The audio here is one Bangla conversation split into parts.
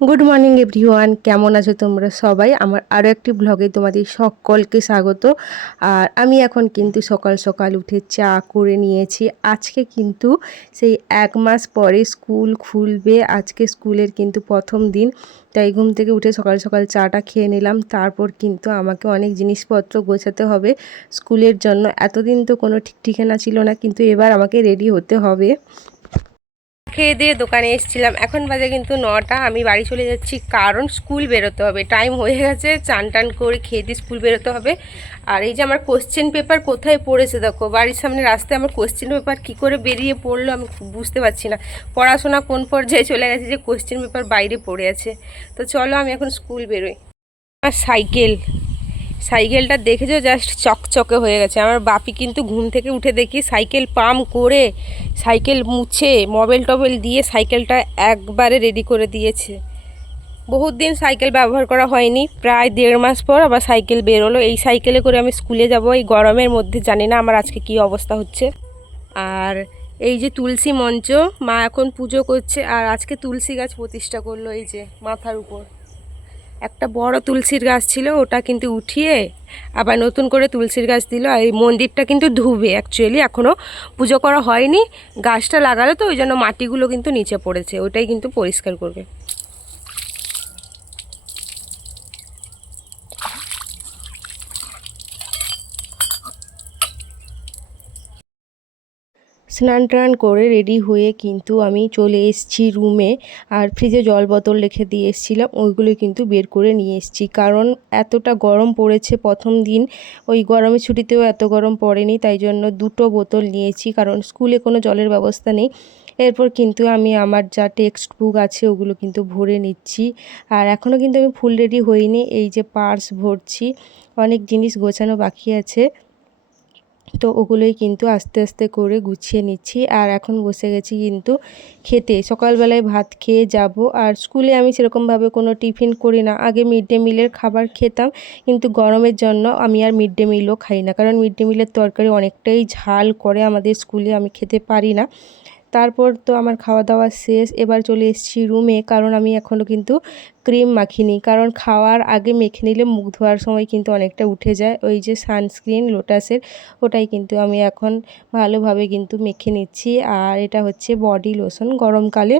গুড মর্নিং এভরিওয়ান, কেমন আছো তোমরা সবাই? আমার আরও একটি ব্লগে তোমাদের সকলকে স্বাগত। আর আমি এখন কিন্তু সকাল সকাল উঠে চা করে নিয়েছি। আজকে কিন্তু সেই 1 মাস পরে স্কুল খুলবে, আজকে স্কুলের কিন্তু প্রথম দিন। তাই ঘুম থেকে উঠে সকাল সকাল চাটা খেয়ে নিলাম। তারপর কিন্তু আমাকে অনেক জিনিসপত্র গোছাতে হবে স্কুলের জন্য। এতদিন তো কোনো ঠিক ঠিকানা ছিল না, কিন্তু এবার আমাকে রেডি হতে হবে। খেয়ে দিয়ে দোকানে এসেছিলাম, এখন বাজে কিন্তু 9টা। আমি বাড়ি চলে যাচ্ছি কারণ স্কুল বেরোতে হবে, টাইম হয়ে গেছে। চান টান করে খেয়ে দিয়ে স্কুল বেরোতে হবে। আর এই যে আমার কোশ্চেন পেপার কোথায় পড়েছে দেখো, বাড়ির সামনে রাস্তায় আমার কোশ্চেন পেপার কী করে বেরিয়ে পড়লো আমি বুঝতে পারছি না। পড়াশোনা কোন পর্যায়ে চলে গেছে যে কোশ্চেন পেপার বাইরে পড়ে আছে। তো চলো আমি এখন স্কুল বেরোই। আর সাইকেলটা দেখেছো, জাস্ট চকচকে হয়ে গেছে। আমার বাপি কিন্তু ঘুম থেকে উঠে দেখি সাইকেল পাম্প করে, সাইকেল মুছে, মোবিল টবেল দিয়ে সাইকেলটা একবারে রেডি করে দিয়েছে। বহুত দিন সাইকেল ব্যবহার করা হয়নি, প্রায় 1.5 মাস পর আবার সাইকেল বেরোলো। এই সাইকেলে করে আমি স্কুলে যাব এই গরমের মধ্যে। জানি না আমার আজকে কি অবস্থা হচ্ছে। আর এই যে তুলসী মঞ্চ, মা এখন পুজো করছে। আর আজকে তুলসী গাছ প্রতিষ্ঠা করলো এই যে মাথার উপর। একটা বড় তুলসীর গাছ ছিল, ওটা কিন্তু উঠিয়ে আবার নতুন করে তুলসীর গাছ দিল। আর এই মন্দিরটা কিন্তু ধুবে, অ্যাকচুয়ালি এখনও পুজো করা হয়নি। গাছটা লাগালো তো ওই জন্য মাটিগুলো কিন্তু নিচে পড়েছে, ওটাই কিন্তু পরিষ্কার করবে। স্নান টান করে রেডি হয়ে কিন্তু আমি চলে এসেছি রুমে। আর ফ্রিজে জল বোতল রেখে দিয়ে এসেছিলাম, ওইগুলো কিন্তু বের করে নিয়ে এসেছি। কারণ এতটা গরম পড়েছে প্রথম দিন, ওই গরমের ছুটিতেও এত গরম পড়েনি, তাই জন্য 2টো বোতল নিয়েছি, কারণ স্কুলে কোনো জলের ব্যবস্থা নেই। এরপর কিন্তু আমি আমার যা টেক্সট বুক আছে ওগুলো কিন্তু ভরে নিচ্ছি। আর এখনও কিন্তু আমি ফুল রেডি হইনি, এই যে পার্স ভরছি, অনেক জিনিস গোছানো বাকি আছে। তো ওগুলোই কিন্তু আস্তে আস্তে করে গুছিয়ে নিচ্ছি। আর এখন বসে গেছি কিন্তু খেতে। সকালবেলায় ভাত খেয়ে যাব। আর স্কুলে আমি সেরকমভাবে কোনো টিফিন করি না, আগে মিড ডে মিলের খাবার খেতাম, কিন্তু গরমের জন্য আমি আর মিড ডে মিলও খাই না, কারণ মিড ডে মিলের তরকারি অনেকটাই ঝাল করে আমাদের স্কুলে, আমি খেতে পারি না। তারপর তো আমার খাওয়া দাওয়া শেষ, এবার চলে এসেছি রুমে, কারণ আমি এখনও কিন্তু ক্রিম মাখিনি, কারণ খাওয়ার আগে মেখে নিলে মুখ ধোয়ার সময় কিন্তু অনেকটা উঠে যায়। ওই যে সানস্ক্রিন লোটাসের, ওটাই কিন্তু আমি এখন ভালোভাবে কিন্তু মেখে নিচ্ছি। আর এটা হচ্ছে বডি লোশন, গরমকালে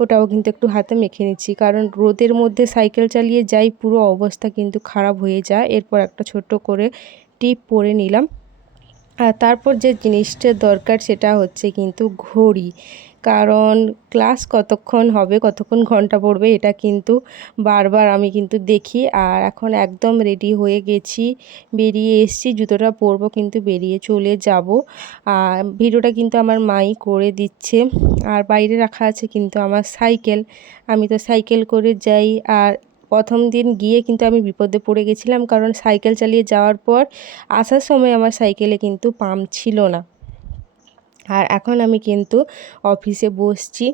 ওটাও কিন্তু একটু হাতে মেখে নিচ্ছি, কারণ রোদের মধ্যে সাইকেল চালিয়ে যাই, পুরো অবস্থা কিন্তু খারাপ হয়ে যায়। এরপর একটা ছোট্ট করে টিপ পরে নিলাম। আর তারপর যে জিনিসটা দরকার সেটা হচ্ছে কিন্তু ঘড়ি, কারণ ক্লাস কতক্ষণ হবে, কতক্ষণ ঘন্টা পড়বে, এটা কিন্তু বারবার আমি কিন্তু দেখি। আর এখন একদম রেডি হয়ে গেছি, বেরিয়ে এসেছি, জুতোটা পরবো কিন্তু বেরিয়ে চলে যাব। আর ভিডিওটা কিন্তু আমার মাই করে দিচ্ছে। আর বাইরে রাখা আছে কিন্তু আমার সাইকেল, আমি তো সাইকেল করে যাই। আর প্রথম দিন গিয়ে কিন্তু আমি বিপদে পড়ে গেছিলাম, কারণ সাইকেল চালিয়ে যাওয়ার পর আসার সময় আমার সাইকেলে কিন্তু পাম্প ছিল না। আর এখন আমি কিন্তু অফিসে বসছি।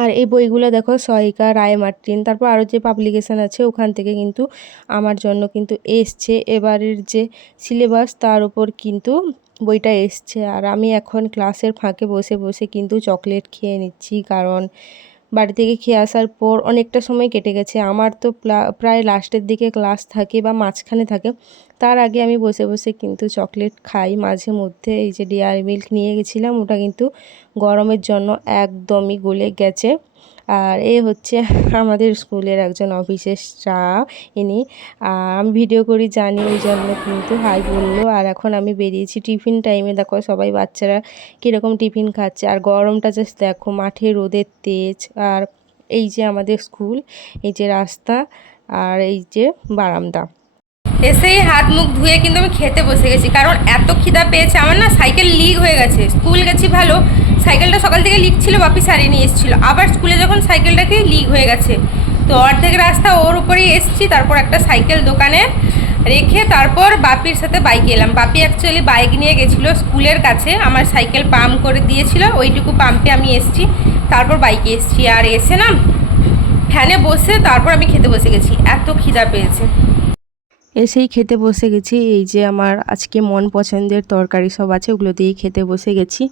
আর এই বইগুলো দেখো, সহায়িকা, রায় মার্টিন, তারপর আরও যে পাবলিকেশান আছে ওখান থেকে কিন্তু আমার জন্য কিন্তু এসছে এবারের যে সিলেবাস, তার উপর কিন্তু বইটা এসছে। আর আমি এখন ক্লাসের ফাঁকে বসে বসে কিন্তু চকলেট খেয়ে নিচ্ছি, কারণ বাড়ি থেকে খেয়ে আসার পর অনেকটা সময় কেটে গেছে। আমার তো প্রায় লাস্টের দিকে ক্লাস থাকে বা মাঝখানে থাকে, তার আগে আমি বসে বসে কিন্তু চকলেট খাই মাঝে মধ্যে। এই যে ডেয়ারি মিল্ক নিয়ে গেছিলাম, ওটা কিন্তু গরমের জন্য একদমই গলে গেছে। আর এ হচ্ছে আমাদের স্কুলের একজন অফিসের স্টাফ, ইনি। আমি ভিডিও করি জানি, ওই জন্য কিন্তু হাই বললো। আর এখন আমি বেরিয়েছি টিফিন টাইমে, দেখো সবাই বাচ্চারা কীরকম টিফিন খাচ্ছে। আর গরমটা জাস্ট দেখো, মাঠে রোদের তেজ। আর এই যে আমাদের স্কুল, এই যে রাস্তা, আর এই যে বারান্দা। এসেই হাত মুখ ধুয়ে কিন্তু আমি খেতে বসে গেছি, কারণ এত খিদা পেয়েছে আমার। না সাইকেল লিক হয়ে গেছে, স্কুল গেছি ভালো, সাইকেলটা সকাল থেকে লিক ছিল, বাপি সারিয়ে নিয়ে এসেছিলো, আবার স্কুলে যখন সাইকেলটাকে লিক হয়ে গেছে, তো অর্ধেক রাস্তা ওর উপরেই এসেছি। তারপর একটা সাইকেল দোকানে রেখে তারপর বাপির সাথে বাইকে এলাম। বাপি অ্যাকচুয়ালি বাইক নিয়ে গেছিলো স্কুলের কাছে, আমার সাইকেল পাম্প করে দিয়েছিল, ওইটুকু পাম্পে আমি এসেছি, তারপর বাইকে এসেছি। আর এসে না ফ্যানে বসে তারপর আমি খেতে বসে গেছি, এত খিদা পেয়েছে। এসেই খেতে বসে গেছি। এই যে আমার আজকে মন পছন্দের তরকারি সব আছে, ওগুলো দিয়েই খেতে বসে গেছি।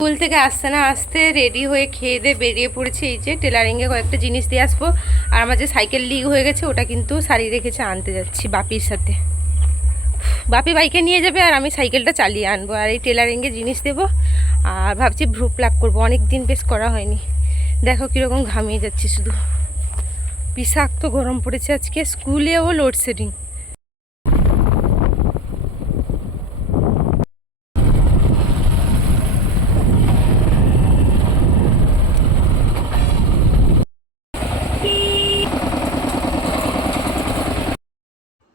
স্কুল থেকে আসতে না আসতে রেডি হয়ে খেয়ে দিয়ে বেরিয়ে পড়েছি। এই যে টেলারিংয়ে কয়েকটা জিনিস দিয়ে আসবো, আর আমার যে সাইকেল লিক হয়ে গেছে ওটা কিন্তু সারিয়ে রেখেছে, আনতে যাচ্ছি বাপির সাথে। বাপি বাইকে নিয়ে যাবে আর আমি সাইকেলটা চালিয়ে আনবো, আর এই টেলারিংয়ে জিনিস দেবো। আর ভাবছি ভ্রু প্লাক করবো, অনেক দিন বেশ করা হয়নি। দেখো কীরকম ঘামিয়ে যাচ্ছি, শুধু বিষাক্ত গরম পড়েছে আজকে, স্কুলেও লোডশেডিং।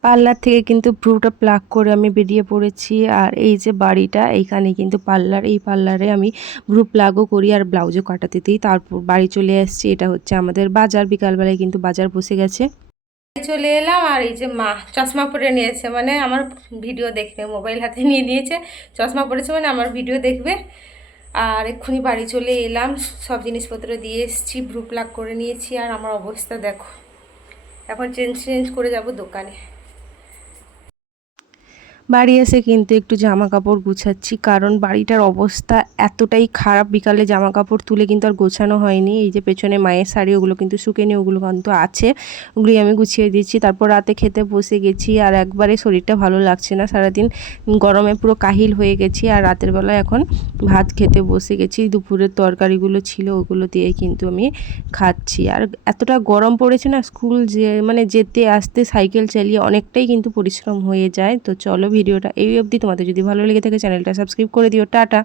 পার্লার থেকে কিন্তু ভ্রুটা প্লাক করে আমি বেরিয়ে পড়েছি। আর এই যে বাড়িটা, এইখানে কিন্তু পার্লার, এই পার্লারে আমি ভ্রু প্লাগও করি আর ব্লাউজও কাটাতে দিই। তারপর বাড়ি চলে আসছি। এটা হচ্ছে আমাদের বাজার, বিকালবেলায় কিন্তু বাজার বসে গেছে। চলে এলাম, আর এই যে মা চশমা পরে নিয়েছে, মানে আমার ভিডিও দেখবে, মোবাইল হাতে নিয়ে নিয়েছে, চশমা পরেছে মানে আমার ভিডিও দেখবে। আর এক্ষুনি বাড়ি চলে এলাম, সব জিনিসপত্র দিয়ে এসেছি, ভ্রু প্লাক করে নিয়েছি। আর আমার অবস্থা দেখো, এখন চেঞ্জ করে যাব দোকানে। বাড়ি এসে কিন্তু একটু জামা কাপড় গুছাচ্ছি, কারণ বাড়িটার অবস্থা এতটাই খারাপ। বিকালে জামা কাপড় তুলে কিন্তু আর গোছানো হয়নি। এই যে পেছনে মায়ের শাড়ি, ওগুলো কিন্তু শুকেনি, ওগুলো কিন্তু আছে, ওগুলি আমি গুছিয়ে দিচ্ছি। তারপর রাতে খেতে বসে গেছি, আর একবারে শরীরটা ভালো লাগছে না, সারাদিন গরমে পুরো কাহিল হয়ে গেছি। আর রাতের বেলা এখন ভাত খেতে বসে গেছি, দুপুরের তরকারিগুলো ছিল ওগুলো দিয়ে কিন্তু আমি খাচ্ছি। আর এতটা গরম পড়েছে না, স্কুল যে মানে যেতে আসতে সাইকেল চালিয়ে অনেকটাই কিন্তু পরিশ্রম হয়ে যায়। তো চলো ভিডিওটা এই অবধি, তোমাদের যদি ভালো লেগে থাকে চ্যানেলটা সাবস্ক্রাইব করে দিও। টাটা।